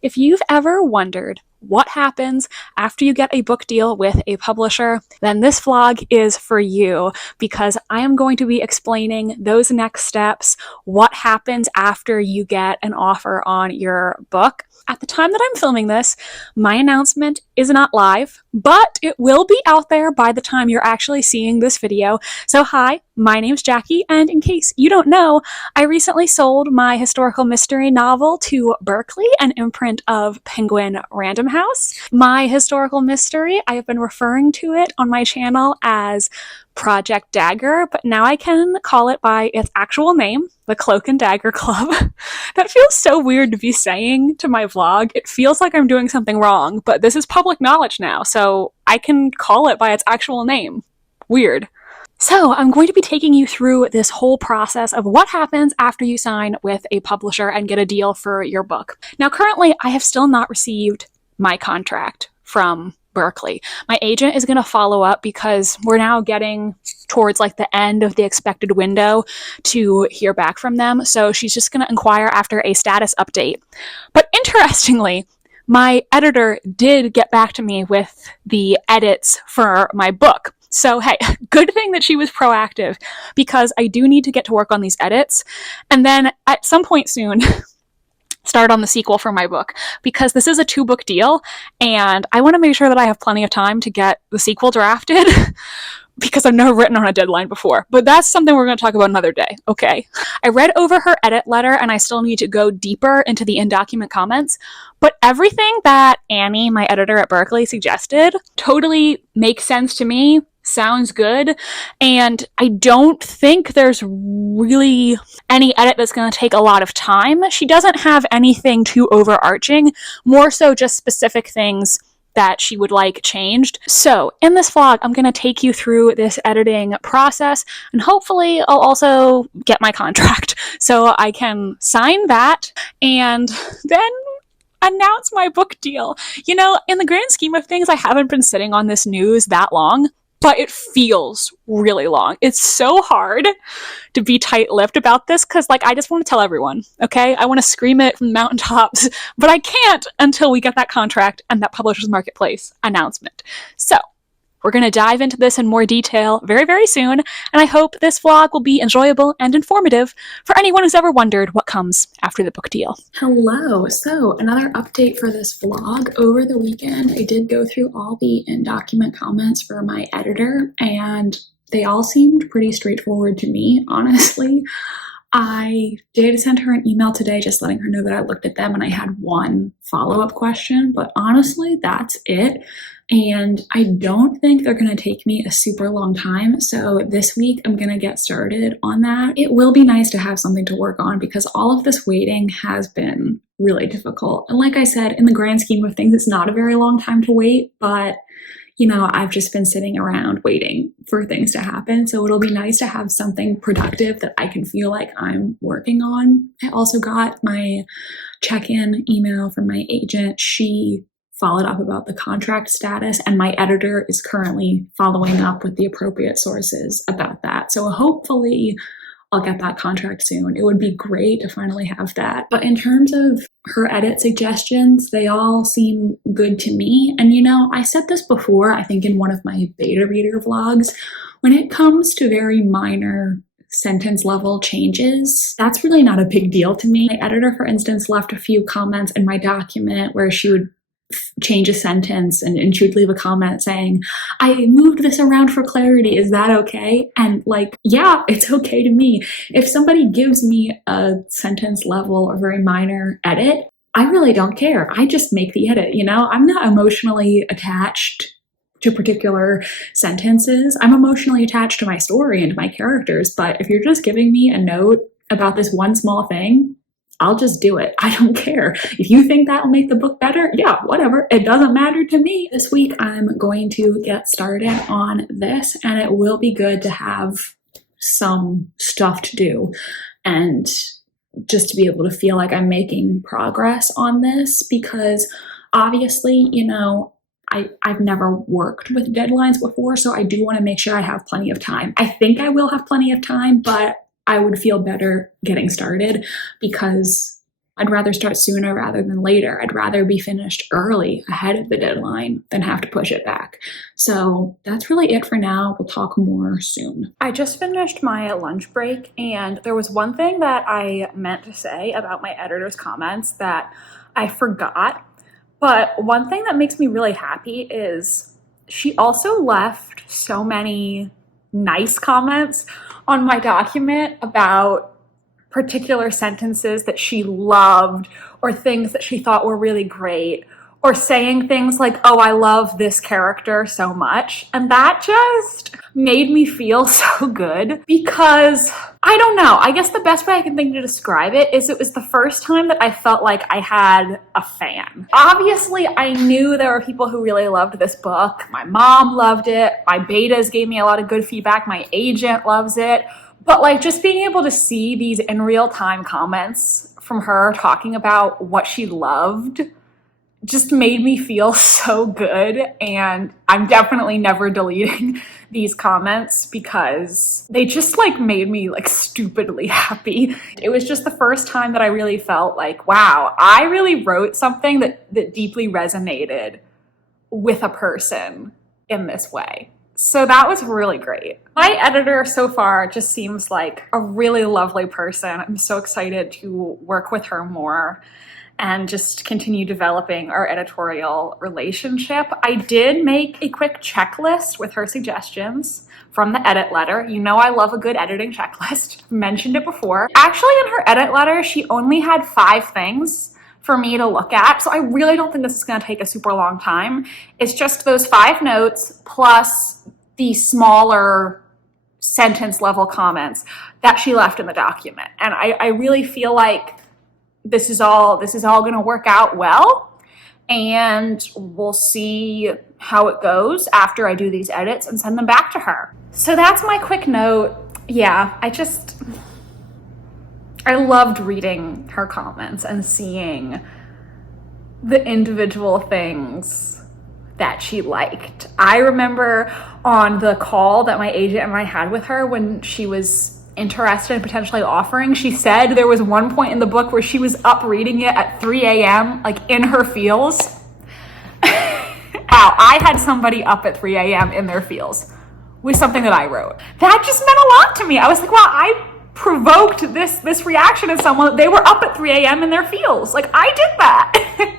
If you've ever wondered what happens after you get a book deal with a publisher, then this vlog is for you because I am going to be explaining those next steps, what happens after you get an offer on your book. At the time that I'm filming this, my announcement is not live, but it will be out there by the time you're actually seeing this video. So hi, my name's Jackie, and in case you don't know, I recently sold my historical mystery novel to Berkeley, an imprint of Penguin Random House. My historical mystery, I have been referring to it on my channel as Project Dagger, but now I can call it by its actual name, the Cloak and Dagger Club. That feels so weird to be saying to my vlog. It feels like I'm doing something wrong, but this is public knowledge now, so I can call it by its actual name. Weird. So I'm going to be taking you through this whole process of what happens after you sign with a publisher and get a deal for your book. Now, currently, I have still not received my contract from Berkeley. My agent is going to follow up because we're now getting towards like the end of the expected window to hear back from them. So she's just going to inquire after a status update. But interestingly, my editor did get back to me with the edits for my book. So hey, good thing that she was proactive because I do need to get to work on these edits and then at some point soon start on the sequel for my book because this is a 2-book deal and I want to make sure that I have plenty of time to get the sequel drafted because I've never written on a deadline before. But that's something we're going to talk about another day, okay? I read over her edit letter and I still need to go deeper into the in-document comments, but everything that Annie, my editor at Berkeley, suggested totally makes sense to me. Sounds good, and I don't think there's really any edit that's going to take a lot of time. She doesn't have anything too overarching, more so just specific things that she would like changed. So in this vlog, I'm going to take you through this editing process, and hopefully I'll also get my contract so I can sign that and then announce my book deal. You know, in the grand scheme of things, I haven't been sitting on this news that long, but it feels really long. It's so hard to be tight-lipped about this because, like, I just want to tell everyone, okay? I want to scream it from the mountaintops, but I can't until we get that contract and that Publishers Marketplace announcement. So we're going to dive into this in more detail very, very soon, and I hope this vlog will be enjoyable and informative for anyone who's ever wondered what comes after the book deal. Hello. So another update for this vlog. Over the weekend, I did go through all the in-document comments for my editor, and they all seemed pretty straightforward to me, honestly. I did send her an email today just letting her know that I looked at them and I had one follow-up question, but honestly, that's it. And I don't think they're going to take me a super long time. So this week I'm going to get started on that. It will be nice to have something to work on because all of this waiting has been really difficult. And like I said, in the grand scheme of things, it's not a very long time to wait, but you know, I've just been sitting around waiting for things to happen. So it'll be nice to have something productive that I can feel like I'm working on. I also got my check-in email from my agent. She followed up about the contract status, and my editor is currently following up with the appropriate sources about that. So hopefully I'll get that contract soon. It would be great to finally have that. But in terms of her edit suggestions, they all seem good to me. And you know, I said this before, I think in one of my beta reader vlogs, when it comes to very minor sentence level changes, that's really not a big deal to me. My editor, for instance, left a few comments in my document where she would change a sentence and she would leave a comment saying, I moved this around for clarity, is that okay? And like, yeah, it's okay to me. If somebody gives me a sentence level or very minor edit, I really don't care. I just make the edit, you know? I'm not emotionally attached to particular sentences. I'm emotionally attached to my story and to my characters, but if you're just giving me a note about this one small thing, I'll just do it. I don't care. If you think that'll make the book better, yeah, whatever. It doesn't matter to me. This week, I'm going to get started on this, and it will be good to have some stuff to do and just to be able to feel like I'm making progress on this because obviously, you know, I've never worked with deadlines before, so I do want to make sure I have plenty of time. I think I will have plenty of time, but I would feel better getting started because I'd rather start sooner rather than later. I'd rather be finished early ahead of the deadline than have to push it back. So that's really it for now. We'll talk more soon. I just finished my lunch break, and there was one thing that I meant to say about my editor's comments that I forgot. But one thing that makes me really happy is she also left so many nice comments on my document about particular sentences that she loved or things that she thought were really great, or saying things like, oh, I love this character so much. And that just made me feel so good because, I don't know, I guess the best way I can think to describe it is it was the first time that I felt like I had a fan. Obviously, I knew there were people who really loved this book. My mom loved it. My betas gave me a lot of good feedback. My agent loves it. But like just being able to see these in real time comments from her talking about what she loved just made me feel so good. And I'm definitely never deleting these comments because they just like made me like stupidly happy. It was just the first time that I really felt like, wow, I really wrote something that deeply resonated with a person in this way. So that was really great. My editor so far just seems like a really lovely person. I'm so excited to work with her more and just continue developing our editorial relationship. I did make a quick checklist with her suggestions from the edit letter. You know I love a good editing checklist. I've mentioned it before. Actually, in her edit letter, she only had 5 things for me to look at. So I really don't think this is going to take a super long time. It's just those 5 notes plus the smaller sentence level comments that she left in the document. And I really feel like this is all going to work out well, and we'll see how it goes after I do these edits and send them back to her. So that's my quick note. Yeah, I loved reading her comments and seeing the individual things that she liked. I remember on the call that my agent and I had with her when she was interested in potentially offering, she said there was one point in the book where she was up reading it at 3 a.m. like in her feels. Wow, I had somebody up at 3 a.m. in their feels with something that I wrote. That just meant a lot to me. I was like, wow, I provoked this reaction in someone. They were up at 3 a.m. in their feels. Like, I did that.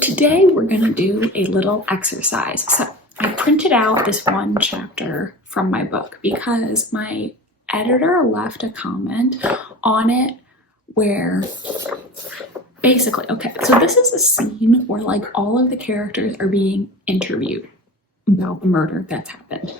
Today we're gonna do a little exercise. So I printed out this one chapter from my book because my editor left a comment on it where basically, okay, so this is a scene where like all of the characters are being interviewed about the murder that's happened.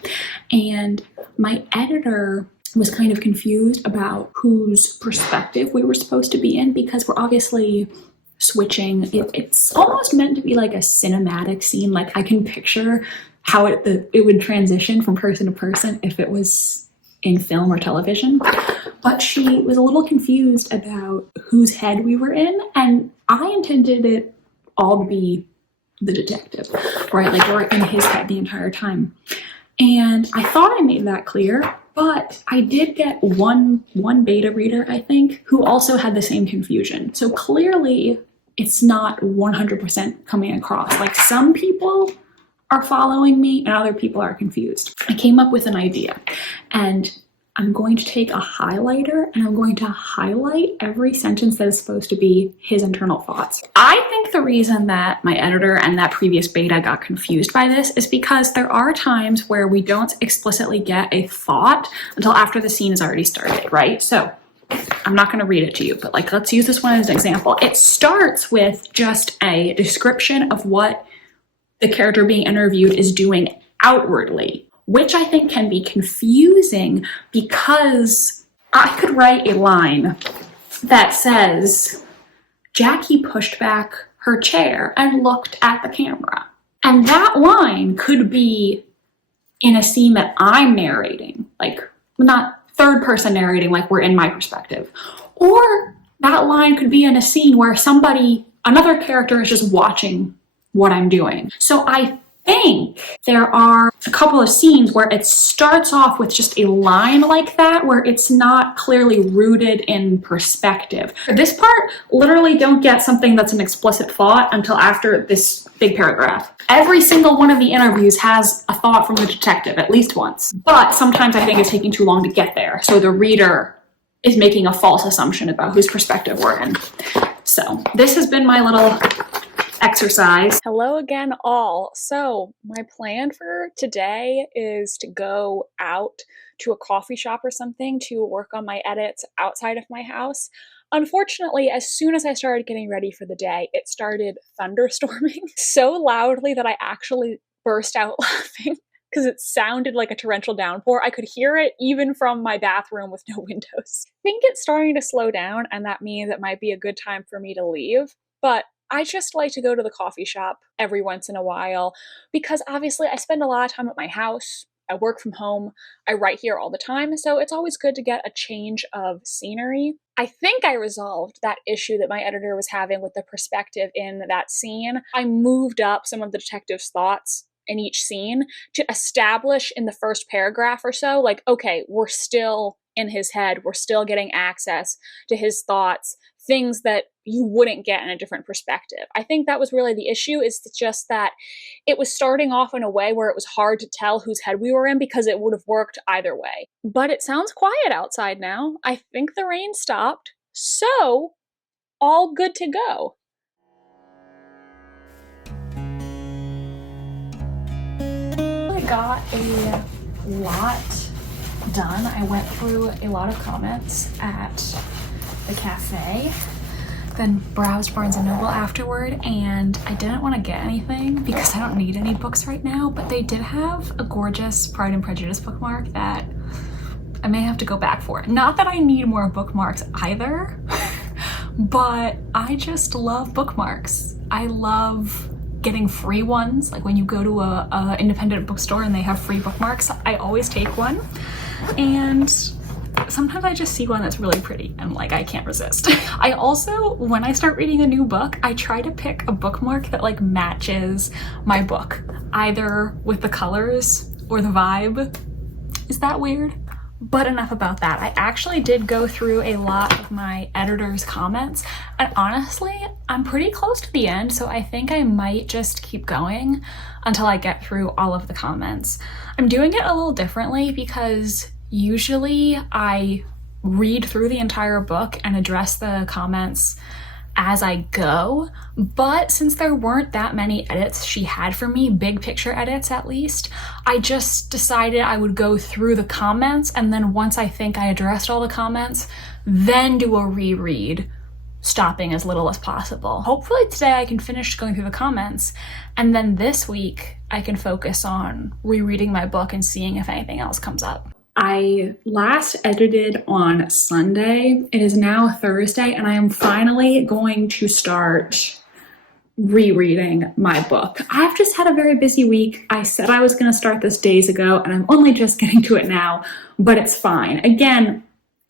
And my editor was kind of confused about whose perspective we were supposed to be in because we're obviously switching. It's almost meant to be like a cinematic scene. Like I can picture how it would transition from person to person if it was in film or television. But she was a little confused about whose head we were in, and I intended it all to be the detective, right? Like we're in his head the entire time. And I thought I made that clear, but I did get one beta reader, I think, who also had the same confusion. So clearly it's not 100% coming across. Like some people are following me and other people are confused. I came up with an idea, and I'm going to take a highlighter and I'm going to highlight every sentence that is supposed to be his internal thoughts. I think the reason that my editor and that previous beta got confused by this is because there are times where we don't explicitly get a thought until after the scene has already started, right? So I'm not going to read it to you, but like, let's use this one as an example. It starts with just a description of what the character being interviewed is doing outwardly, which I think can be confusing because I could write a line that says, Jackie pushed back her chair and looked at the camera. And that line could be in a scene that I'm narrating, like not third person narrating, like we're in my perspective. Or that line could be in a scene where another character is just watching what I'm doing. So I think there are a couple of scenes where it starts off with just a line like that, where it's not clearly rooted in perspective. For this part, literally don't get something that's an explicit thought until after this big paragraph. Every single one of the interviews has a thought from the detective at least once, but sometimes I think it's taking too long to get there, so the reader is making a false assumption about whose perspective we're in. So this has been my little exercise. Hello again, all. So my plan for today is to go out to a coffee shop or something to work on my edits outside of my house. Unfortunately, as soon as I started getting ready for the day, it started thunderstorming so loudly that I actually burst out laughing because it sounded like a torrential downpour. I could hear it even from my bathroom with no windows. I think it's starting to slow down, and that means it might be a good time for me to leave. But I just like to go to the coffee shop every once in a while because obviously I spend a lot of time at my house. I work from home. I write here all the time, so it's always good to get a change of scenery. I think I resolved that issue that my editor was having with the perspective in that scene. I moved up some of the detective's thoughts in each scene to establish in the first paragraph or so, like, okay, we're still in his head. We're still getting access to his thoughts, things that you wouldn't get in a different perspective. I think that was really the issue, is just that it was starting off in a way where it was hard to tell whose head we were in because it would have worked either way. But it sounds quiet outside now. I think the rain stopped, so all good to go. I got a lot done. I went through a lot of comments at the cafe, then browsed Barnes & Noble afterward, and I didn't want to get anything because I don't need any books right now, but they did have a gorgeous Pride and Prejudice bookmark that I may have to go back for. Not that I need more bookmarks either, but I just love bookmarks. I love getting free ones, like when you go to a independent bookstore and they have free bookmarks, I always take one. And sometimes I just see one that's really pretty and like I can't resist. I also, when I start reading a new book, I try to pick a bookmark that like matches my book, either with the colors or the vibe. Is that weird? But enough about that. I actually did go through a lot of my editor's comments, and honestly, I'm pretty close to the end, so I think I might just keep going until I get through all of the comments. I'm doing it a little differently because usually I read through the entire book and address the comments as I go, but since there weren't that many edits she had for me, big picture edits at least, I just decided I would go through the comments, and then once I think I addressed all the comments, then do a reread, stopping as little as possible. Hopefully today I can finish going through the comments, and then this week I can focus on rereading my book and seeing if anything else comes up. I last edited on Sunday. It is now Thursday, and I am finally going to start rereading my book. I've just had a very busy week. I said I was going to start this days ago, and I'm only just getting to it now, but it's fine. Again,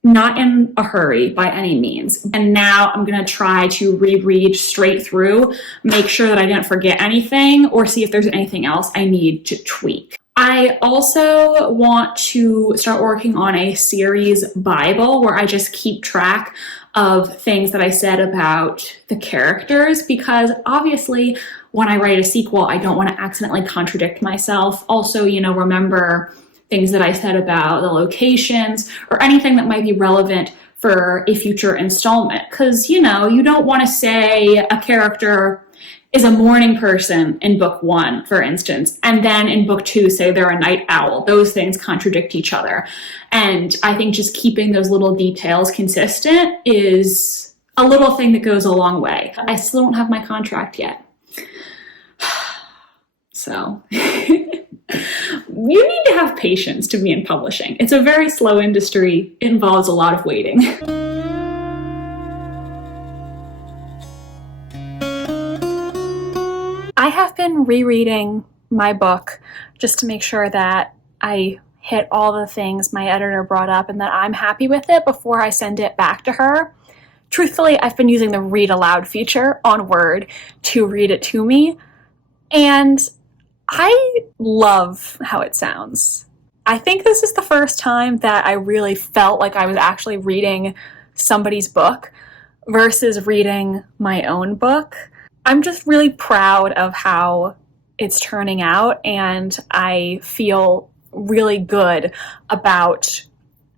not in a hurry by any means. And now I'm going to try to reread straight through, make sure that I didn't forget anything, or see if there's anything else I need to tweak. I also want to start working on a series Bible where I just keep track of things that I said about the characters, because obviously when I write a sequel, I don't want to accidentally contradict myself. Also, remember things that I said about the locations or anything that might be relevant for a future installment. Because, you don't want to say a character is a morning person in book 1, for instance, and then in book 2 say they're a night owl. Those things contradict each other. And I think just keeping those little details consistent is a little thing that goes a long way. I still don't have my contract yet. So you need to have patience to be in publishing. It's a very slow industry. It involves a lot of waiting. I have been rereading my book just to make sure that I hit all the things my editor brought up and that I'm happy with it before I send it back to her. Truthfully, I've been using the read aloud feature on Word to read it to me, and I love how it sounds. I think this is the first time that I really felt like I was actually reading somebody's book versus reading my own book. I'm just really proud of how it's turning out, and I feel really good about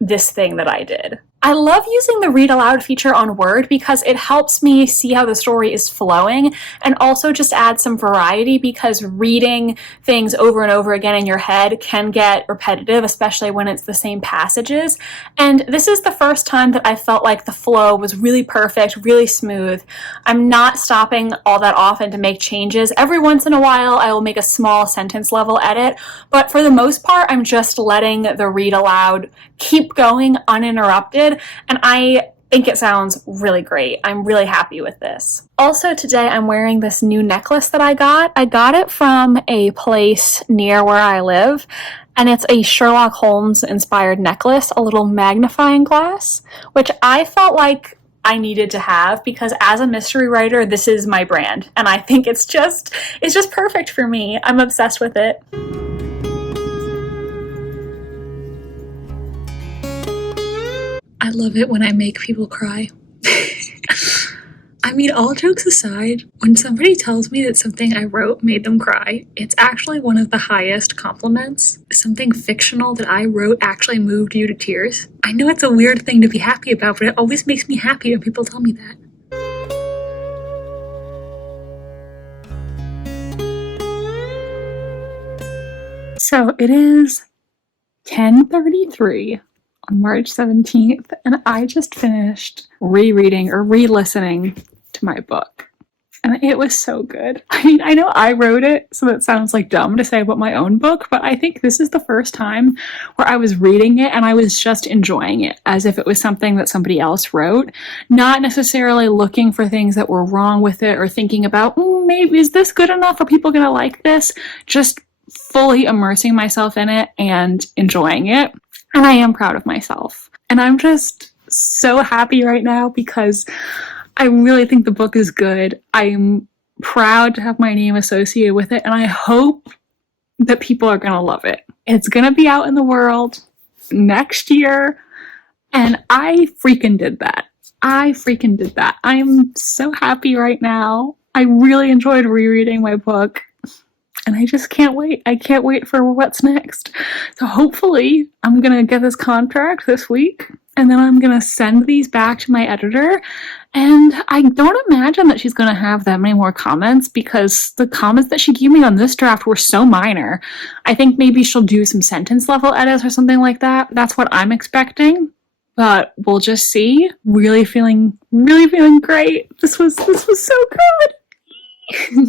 this thing that I did. I love using the read aloud feature on Word because it helps me see how the story is flowing and also just add some variety, because reading things over and over again in your head can get repetitive, especially when it's the same passages. And this is the first time that I felt like the flow was really perfect, really smooth. I'm not stopping all that often to make changes. Every once in a while, I will make a small sentence level edit, but for the most part, I'm just letting the read aloud keep going uninterrupted, and I think it sounds really great. I'm really happy with this. Also today I'm wearing this new necklace that I got. I got it from a place near where I live, and it's a Sherlock Holmes inspired necklace, a little magnifying glass, which I felt like I needed to have because as a mystery writer, this is my brand, and I think it's just perfect for me. I'm obsessed with it. I love it when I make people cry. I mean, all jokes aside, when somebody tells me that something I wrote made them cry, it's actually one of the highest compliments. Something fictional that I wrote actually moved you to tears. I know it's a weird thing to be happy about, but it always makes me happy when people tell me that. So it is 10:33 on March 17th, and I just finished rereading or re-listening to my book. And it was so good. I mean, I know I wrote it, so that sounds like dumb to say about my own book, but I think this is the first time where I was reading it and I was just enjoying it as if it was something that somebody else wrote, not necessarily looking for things that were wrong with it or thinking about, maybe is this good enough? Are people going to like this? Just fully immersing myself in it and enjoying it. And I am proud of myself. And I'm just so happy right now because I really think the book is good. I'm proud to have my name associated with it, and I hope that people are going to love it. It's going to be out in the world next year, and I freaking did that. I'm so happy right now. I really enjoyed rereading my book. And I just can't wait. I can't wait for what's next. So hopefully I'm going to get this contract this week, and then I'm going to send these back to my editor. And I don't imagine that she's going to have that many more comments because the comments that she gave me on this draft were so minor. I think maybe she'll do some sentence level edits or something like that. That's what I'm expecting. But we'll just see. Really feeling great. This was so good.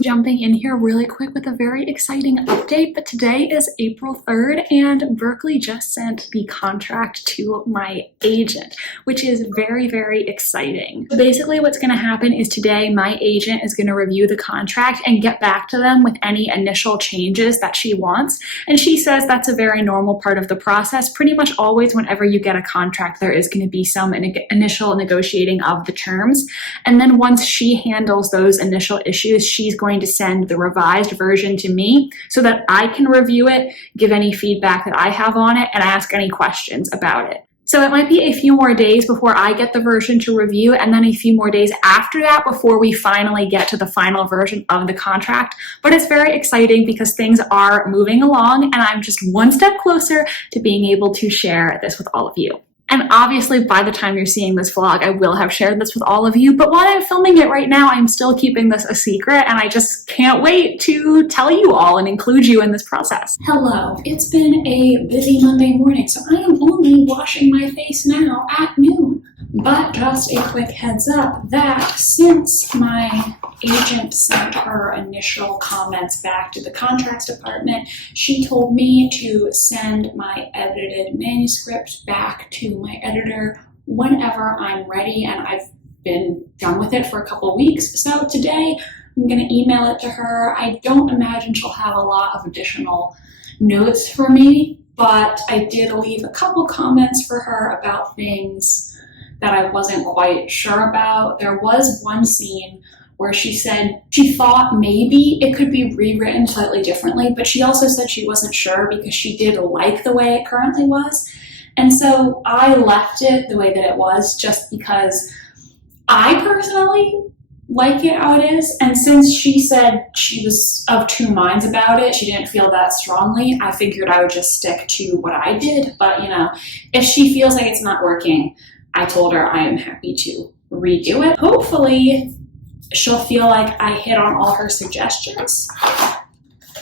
Jumping in here really quick with a very exciting update, but today is April 3rd and Berkeley just sent the contract to my agent, which is very, very exciting. So basically what's going to happen is today my agent is going to review the contract and get back to them with any initial changes that she wants. And she says that's a very normal part of the process. Pretty much always whenever you get a contract, there is going to be some initial negotiating of the terms. And then once she handles those initial issues, she's going to send the revised version to me so that I can review it, give any feedback that I have on it, and ask any questions about it. So it might be a few more days before I get the version to review, and then a few more days after that before we finally get to the final version of the contract. But it's very exciting because things are moving along, and I'm just one step closer to being able to share this with all of you. And obviously, by the time you're seeing this vlog, I will have shared this with all of you. But while I'm filming it right now, I'm still keeping this a secret, and I just can't wait to tell you all and include you in this process. Hello, it's been a busy Monday morning, so I am only washing my face now at noon. But just a quick heads up that since my agent sent her initial comments back to the contracts department, she told me to send my edited manuscript back to my editor whenever I'm ready, and I've been done with it for a couple weeks. So today I'm going to email it to her. I don't imagine she'll have a lot of additional notes for me, but I did leave a couple comments for her about things that I wasn't quite sure about. There was one scene where she said she thought maybe it could be rewritten slightly differently, but she also said she wasn't sure because she did like the way it currently was. And so I left it the way that it was just because I personally like it how it is. And since she said she was of two minds about it, she didn't feel that strongly, I figured I would just stick to what I did. But, you know, if she feels like it's not working, I told her I am happy to redo it. Hopefully she'll feel like I hit on all her suggestions.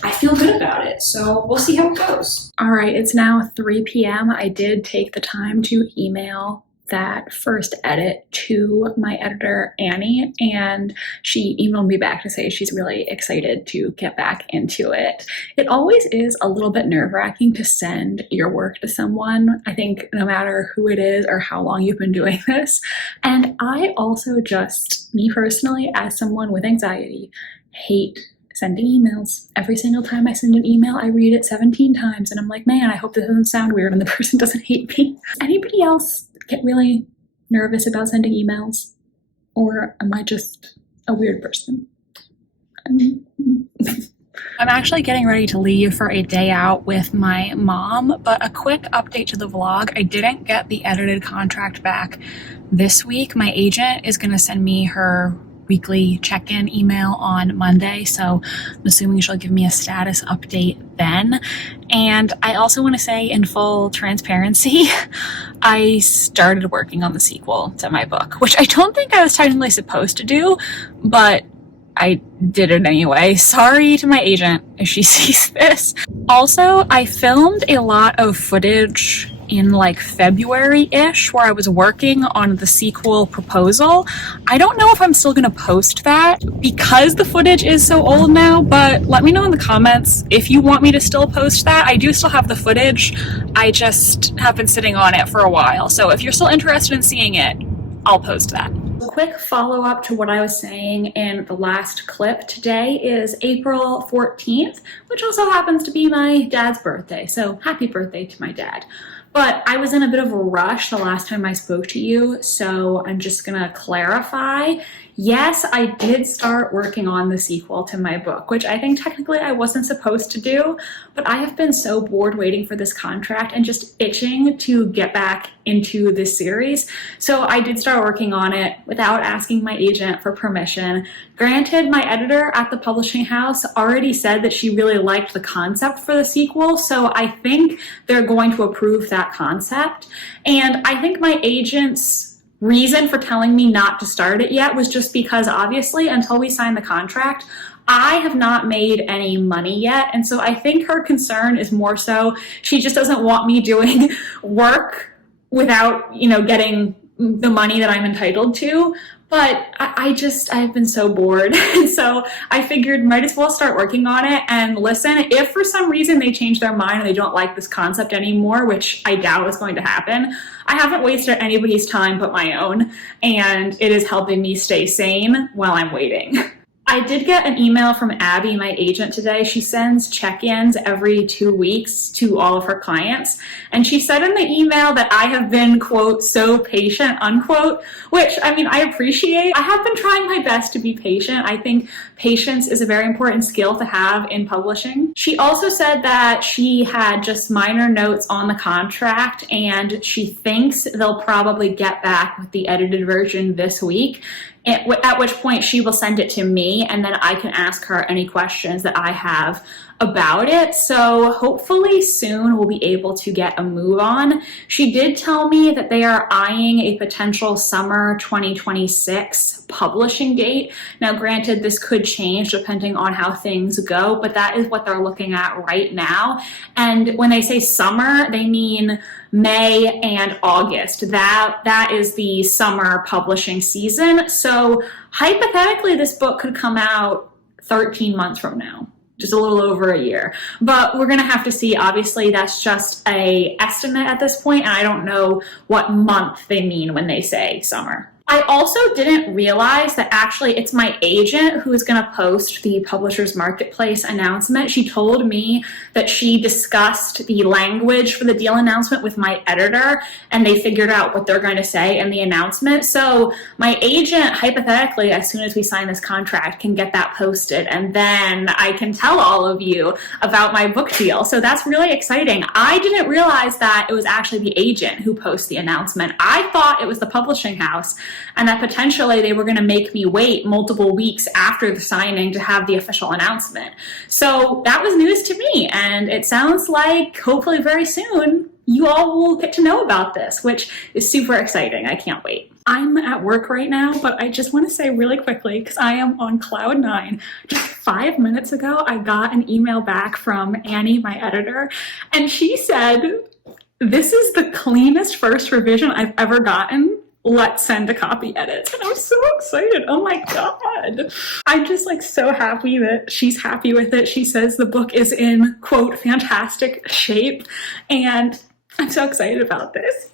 I feel good about it, so we'll see how it goes. All right, it's now 3 p.m. I did take the time to email that first edit to my editor, Annie, and she emailed me back to say she's really excited to get back into it. It always is a little bit nerve-wracking to send your work to someone, I think, no matter who it is or how long you've been doing this. And I also just, me personally, as someone with anxiety, hate sending emails. Every single time I send an email, I read it 17 times and I'm like, man, I hope this doesn't sound weird and the person doesn't hate me. Anybody else get really nervous about sending emails? Or am I just a weird person? I'm actually getting ready to leave for a day out with my mom, but a quick update to the vlog. I didn't get the edited contract back this week. My agent is going to send me her weekly check-in email on Monday, so I'm assuming she'll give me a status update then. And I also want to say, in full transparency, I started working on the sequel to my book, which I don't think I was technically supposed to do, but I did it anyway. Sorry to my agent if she sees this. Also, I filmed a lot of footage in like February-ish where I was working on the sequel proposal. I don't know if I'm still gonna post that because the footage is so old now, but let me know in the comments if you want me to still post that. I do still have the footage. I just have been sitting on it for a while. So if you're still interested in seeing it, I'll post that. A quick follow-up to what I was saying in the last clip. Today is April 14th, which also happens to be my dad's birthday. So happy birthday to my dad. But I was in a bit of a rush the last time I spoke to you, so I'm just gonna clarify. Yes, I did start working on the sequel to my book, which I think technically I wasn't supposed to do, but I have been so bored waiting for this contract and just itching to get back into this series. So I did start working on it without asking my agent for permission. Granted, my editor at the publishing house already said that she really liked the concept for the sequel, so I think they're going to approve that concept. And I think my agent's reason for telling me not to start it yet was just because, obviously, until we sign the contract, I have not made any money yet. And so I think her concern is more so she just doesn't want me doing work without, you know, getting the money that I'm entitled to. But I've been so bored. And so I figured might as well start working on it. And listen, if for some reason they change their mind and they don't like this concept anymore, which I doubt is going to happen, I haven't wasted anybody's time but my own. And it is helping me stay sane while I'm waiting. I did get an email from Abby, my agent, today. She sends check-ins every 2 weeks to all of her clients. And she said in the email that I have been, quote, so patient, unquote, which, I mean, I appreciate. I have been trying my best to be patient. I think patience is a very important skill to have in publishing. She also said that she had just minor notes on the contract and she thinks they'll probably get back with the edited version this week. At which point she will send it to me and then I can ask her any questions that I have about it. So hopefully soon we'll be able to get a move on. She did tell me that they are eyeing a potential summer 2026 publishing date. Now, granted, this could change depending on how things go, but that is what they're looking at right now. And when they say summer, they mean May and August. That is the summer publishing season. So hypothetically, this book could come out 13 months from now, just a little over a year. But we're going to have to see. Obviously, that's just an estimate at this point, and I don't know what month they mean when they say summer. I also didn't realize that actually it's my agent who is going to post the Publishers Marketplace announcement. She told me that she discussed the language for the deal announcement with my editor, and they figured out what they're going to say in the announcement. So my agent, hypothetically, as soon as we sign this contract, can get that posted, and then I can tell all of you about my book deal. So that's really exciting. I didn't realize that it was actually the agent who posts the announcement. I thought it was the publishing house, and that potentially they were going to make me wait multiple weeks after the signing to have the official announcement. So that was news to me, and it sounds like hopefully very soon you all will get to know about this, which is super exciting. I can't wait. I'm at work right now, but I just want to say really quickly, because I am on cloud nine. Just 5 minutes ago, I got an email back from Annie, my editor, and she said, "This is the cleanest first revision I've ever gotten. Let's send a copy edit." And I'm so excited. Oh my God. I'm just like so happy that she's happy with it. She says the book is in, quote, fantastic shape. And I'm so excited about this.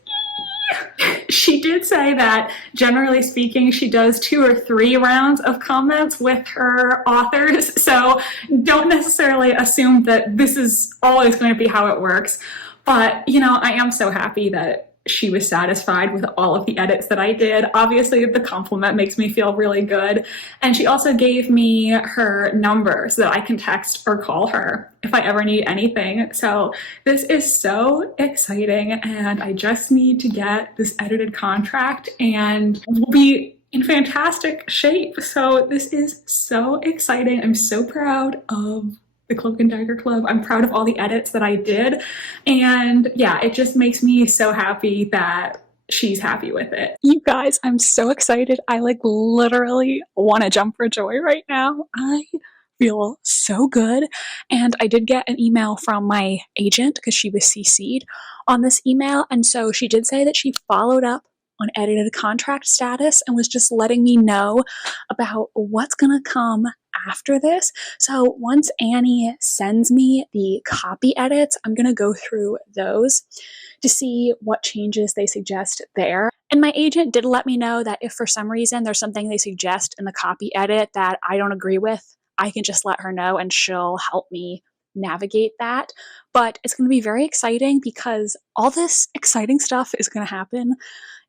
She did say that, generally speaking, she does 2 or 3 rounds of comments with her authors. So don't necessarily assume that this is always going to be how it works. But, you know, I am so happy that she was satisfied with all of the edits that I did. Obviously, the compliment makes me feel really good. And she also gave me her number so that I can text or call her if I ever need anything. So this is so exciting, and I just need to get this edited contract and we'll be in fantastic shape. So this is so exciting. I'm so proud of the Cloak and Dagger Club. I'm proud of all the edits that I did. And yeah, it just makes me so happy that she's happy with it. You guys, I'm so excited. I like literally want to jump for joy right now. I feel so good. And I did get an email from my agent because she was CC'd on this email. And so she did say that she followed up on edited contract status and was just letting me know about what's going to come after this. So once Annie sends me the copy edits, I'm going to go through those to see what changes they suggest there. And my agent did let me know that if for some reason there's something they suggest in the copy edit that I don't agree with, I can just let her know and she'll help me navigate that. But it's going to be very exciting because all this exciting stuff is going to happen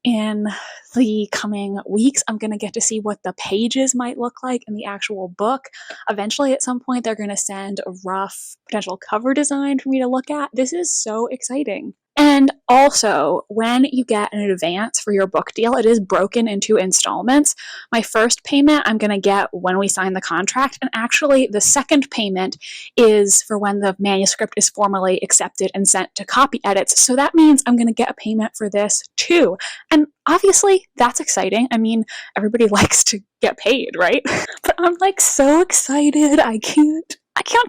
in the coming weeks. I'm going to get to see what the pages might look like in the actual book. Eventually, at some point, they're going to send a rough potential cover design for me to look at. This is so exciting. And also, when you get an advance for your book deal, it is broken into installments. My first payment I'm going to get when we sign the contract, and actually the second payment is for when the manuscript is formally accepted and sent to copy edits. So that means I'm going to get a payment for this too. And obviously, that's exciting. I mean, everybody likes to get paid, right? But I'm like so excited. I can't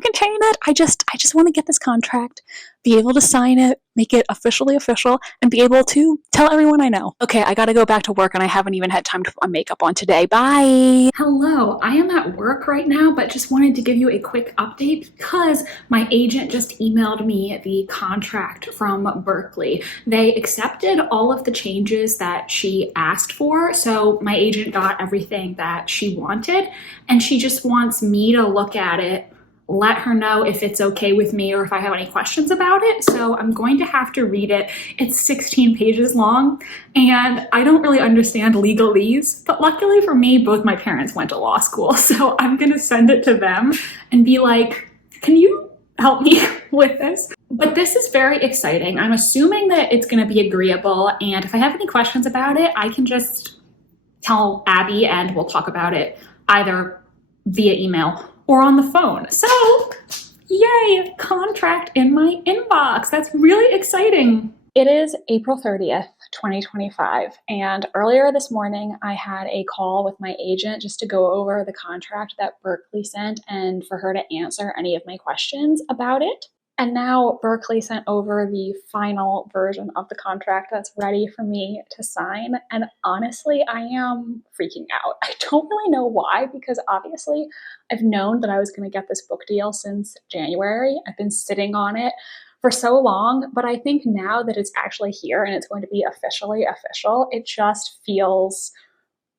contain it. I just want to get this contract, be able to sign it, make it officially official, and be able to tell everyone I know. Okay, I gotta go back to work and I haven't even had time to put my makeup on today. Bye! Hello, I am at work right now, but just wanted to give you a quick update because my agent just emailed me the contract from Berkeley. They accepted all of the changes that she asked for, so my agent got everything that she wanted, and she just wants me to look at it, let her know if it's okay with me or if I have any questions about it. So I'm going to have to read it. It's 16 pages long, and I don't really understand legalese, but luckily for me, both my parents went to law school. So I'm going to send it to them and be like, can you help me with this? But this is very exciting. I'm assuming that it's going to be agreeable, and if I have any questions about it, I can just tell Abby and we'll talk about it either via email or on the phone. So, yay, contract in my inbox. That's really exciting. It is April 30th, 2025, and earlier this morning I had a call with my agent just to go over the contract that Berkeley sent and for her to answer any of my questions about it. And now Berkeley sent over the final version of the contract that's ready for me to sign. And honestly, I am freaking out. I don't really know why, because obviously I've known that I was going to get this book deal since January. I've been sitting on it for so long, but I think now that it's actually here and it's going to be officially official, it just feels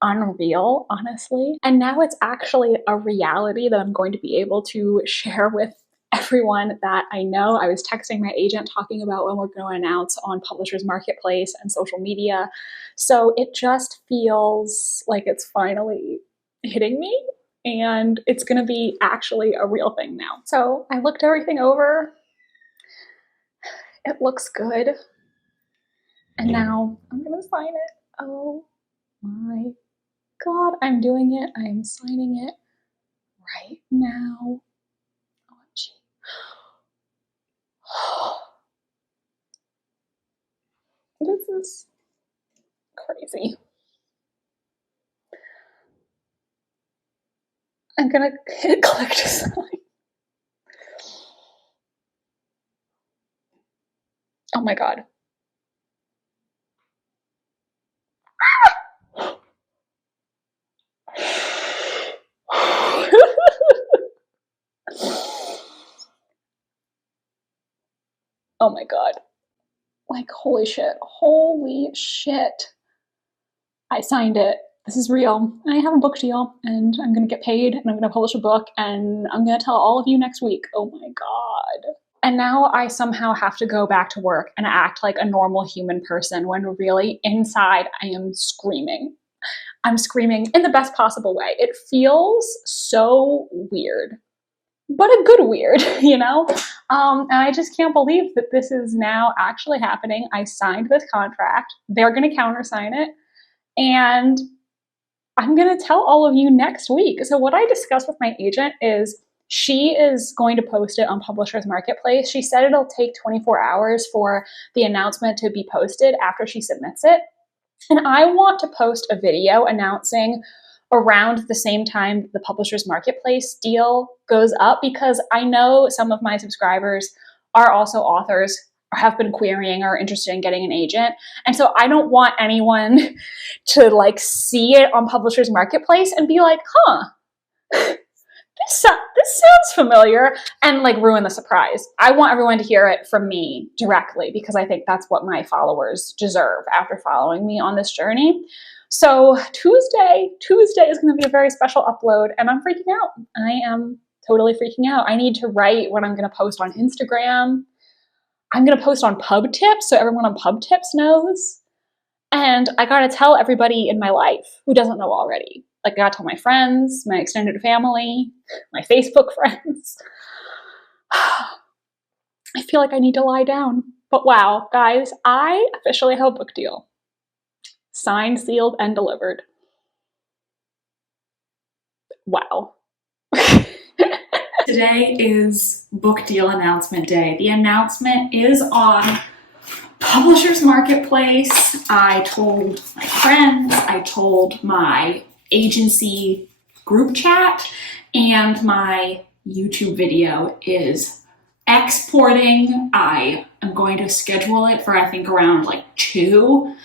unreal, honestly. And now it's actually a reality that I'm going to be able to share with everyone that I know. I was texting my agent talking about when we're going to announce on Publishers Marketplace and social media. So it just feels like it's finally hitting me, and it's going to be actually a real thing now. So I looked everything over. It looks good. And now I'm going to sign it. Oh my God, I'm doing it. I'm signing it right now. OMG. This is crazy. I'm gonna hit click to sign. Oh my God. Oh my God. Like, holy shit. Holy shit. I signed it. This is real. I have a book deal, and I'm gonna get paid, and I'm gonna publish a book, and I'm gonna tell all of you next week. Oh my God. And now I somehow have to go back to work and act like a normal human person when really inside I am screaming. I'm screaming in the best possible way. It feels so weird, but a good weird, you know? And I just can't believe that this is now actually happening. I signed this contract. They're going to countersign it. And I'm going to tell all of you next week. So what I discussed with my agent is she is going to post it on Publishers Marketplace. She said it'll take 24 hours for the announcement to be posted after she submits it. And I want to post a video announcing around the same time the Publishers Marketplace deal goes up, because I know some of my subscribers are also authors or have been querying or interested in getting an agent. And so I don't want anyone to like see it on Publishers Marketplace and be like, huh, this sounds familiar, and like ruin the surprise. I want everyone to hear it from me directly, because I think that's what my followers deserve after following me on this journey. So Tuesday is going to be a very special upload, and I'm freaking out. I am totally freaking out. I need to write what I'm going to post on Instagram. I'm going to post on Pub Tips so everyone on Pub Tips knows. And I got to tell everybody in my life who doesn't know already. Like, I got to tell my friends, my extended family, my Facebook friends. I feel like I need to lie down. But wow, guys, I officially have a book deal. Signed, sealed, and delivered. Wow. Today is book deal announcement day. The announcement is on Publishers Marketplace. I told my friends, I told my agency group chat, and my YouTube video is exporting. I am going to schedule it for, I think, around like 2.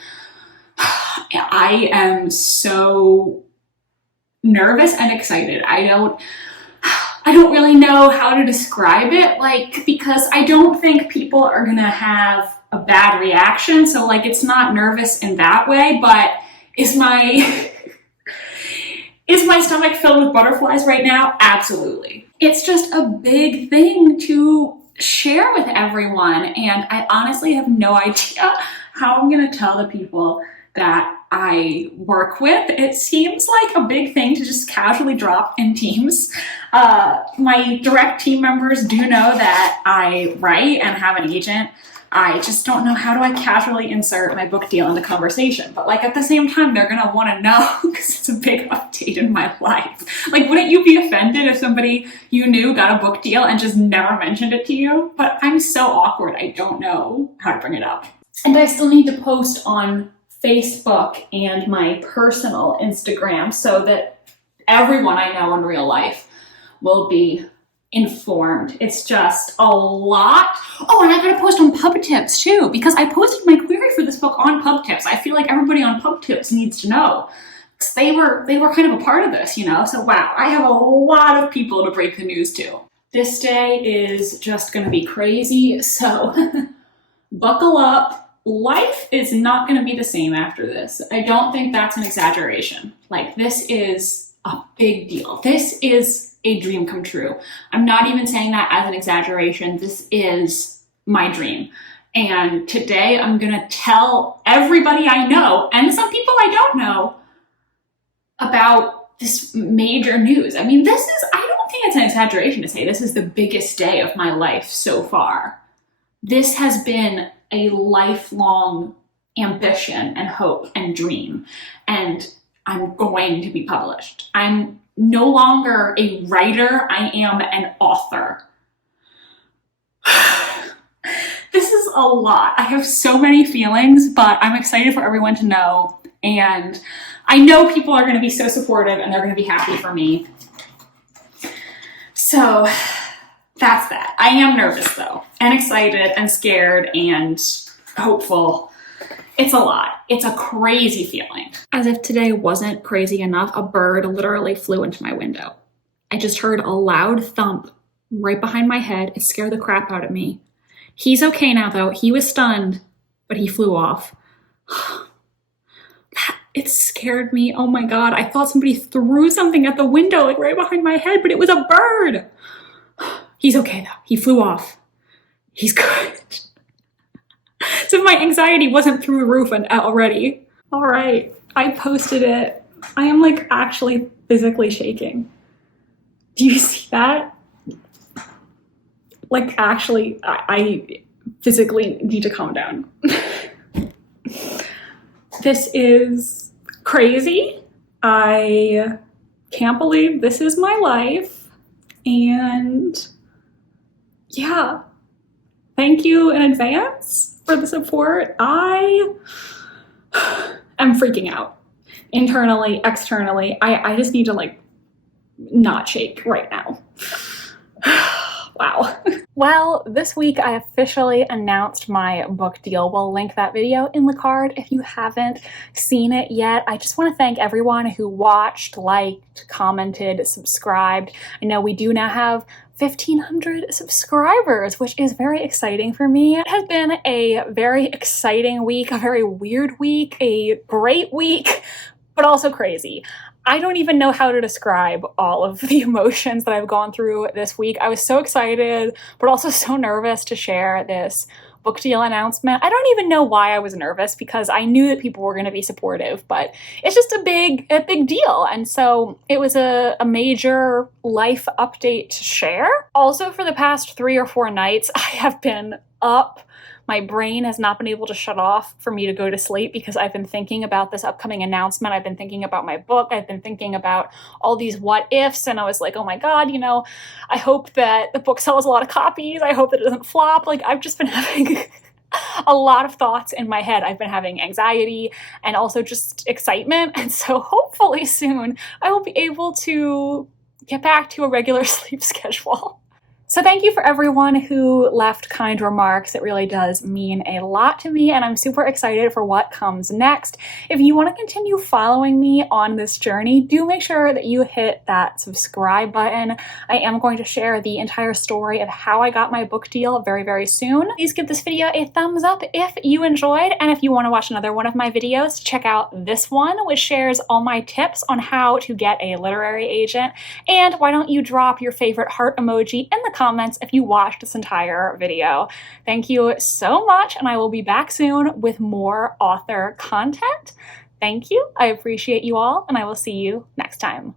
I am so nervous and excited. I don't really know how to describe it, like, because I don't think people are gonna have a bad reaction. So like, it's not nervous in that way, but is my stomach filled with butterflies right now? Absolutely. It's just a big thing to share with everyone, and I honestly have no idea how I'm gonna tell the people that I work with. It seems like a big thing to just casually drop in Teams. My direct team members do know that I write and have an agent. I just don't know, how do I casually insert my book deal into conversation? But like, at the same time, they're gonna wanna know, because it's a big update in my life. Like, wouldn't you be offended if somebody you knew got a book deal and just never mentioned it to you? But I'm so awkward, I don't know how to bring it up. And I still need to post on Facebook and my personal Instagram so that everyone I know in real life will be informed. It's just a lot. Oh, and I gotta post on Pub Tips too, because I posted my query for this book on Pub Tips. I feel like everybody on Pub Tips needs to know, because they were kind of a part of this, you know? So wow, I have a lot of people to break the news to. This day is just gonna be crazy, so buckle up. life is not going to be the same after this. I don't think that's an exaggeration. Like, this is a big deal. This is a dream come true. I'm not even saying that as an exaggeration. This is my dream. And today I'm going to tell everybody I know, and some people I don't know, about this major news. I mean, I don't think it's an exaggeration to say this is the biggest day of my life so far. This has been a lifelong ambition and hope and dream, and I'm going to be published. I'm no longer a writer, I am an author. This is a lot. I have so many feelings, but I'm excited for everyone to know, and I know people are going to be so supportive and they're going to be happy for me. So that's that. I am nervous though, and excited and scared and hopeful. It's a lot. It's a crazy feeling. As if today wasn't crazy enough, a bird literally flew into my window. I just heard a loud thump right behind my head. It scared the crap out of me. He's okay now though. He was stunned, but he flew off. It scared me. Oh my God. I thought somebody threw something at the window, like right behind my head, but it was a bird. He's okay though. He flew off. He's good. So my anxiety wasn't through the roof already. All right. I posted it. I am like actually physically shaking. Do you see that? Like, actually, I physically need to calm down. This is crazy. I can't believe this is my life. And yeah, thank you in advance for the support. I am freaking out internally, externally. I just need to like not shake right now. Wow. Well, this week I officially announced my book deal. We'll link that video in the card if you haven't seen it yet. I just want to thank everyone who watched, liked, commented, subscribed. I know we do now have 1,500 subscribers, which is very exciting for me. It has been a very exciting week, a very weird week, a great week, but also crazy. I don't even know how to describe all of the emotions that I've gone through this week. I was so excited, but also so nervous to share this book deal announcement. I don't even know why I was nervous, because I knew that people were going to be supportive, but it's just a big deal. And so it was a major life update to share. Also, for the past 3 or 4 nights, I have been up. My brain has not been able to shut off for me to go to sleep, because I've been thinking about this upcoming announcement. I've been thinking about my book. I've been thinking about all these what ifs. And I was like, oh my God, you know, I hope that the book sells a lot of copies. I hope that it doesn't flop. Like, I've just been having a lot of thoughts in my head. I've been having anxiety and also just excitement. And so hopefully soon I will be able to get back to a regular sleep schedule. So thank you for everyone who left kind remarks. It really does mean a lot to me, and I'm super excited for what comes next. If you want to continue following me on this journey, do make sure that you hit that subscribe button. I am going to share the entire story of how I got my book deal very, very soon. Please give this video a thumbs up if you enjoyed, and if you want to watch another one of my videos, check out this one, which shares all my tips on how to get a literary agent. And why don't you drop your favorite heart emoji in the comments if you watched this entire video. Thank you so much, and I will be back soon with more author content. Thank you. I appreciate you all, and I will see you next time.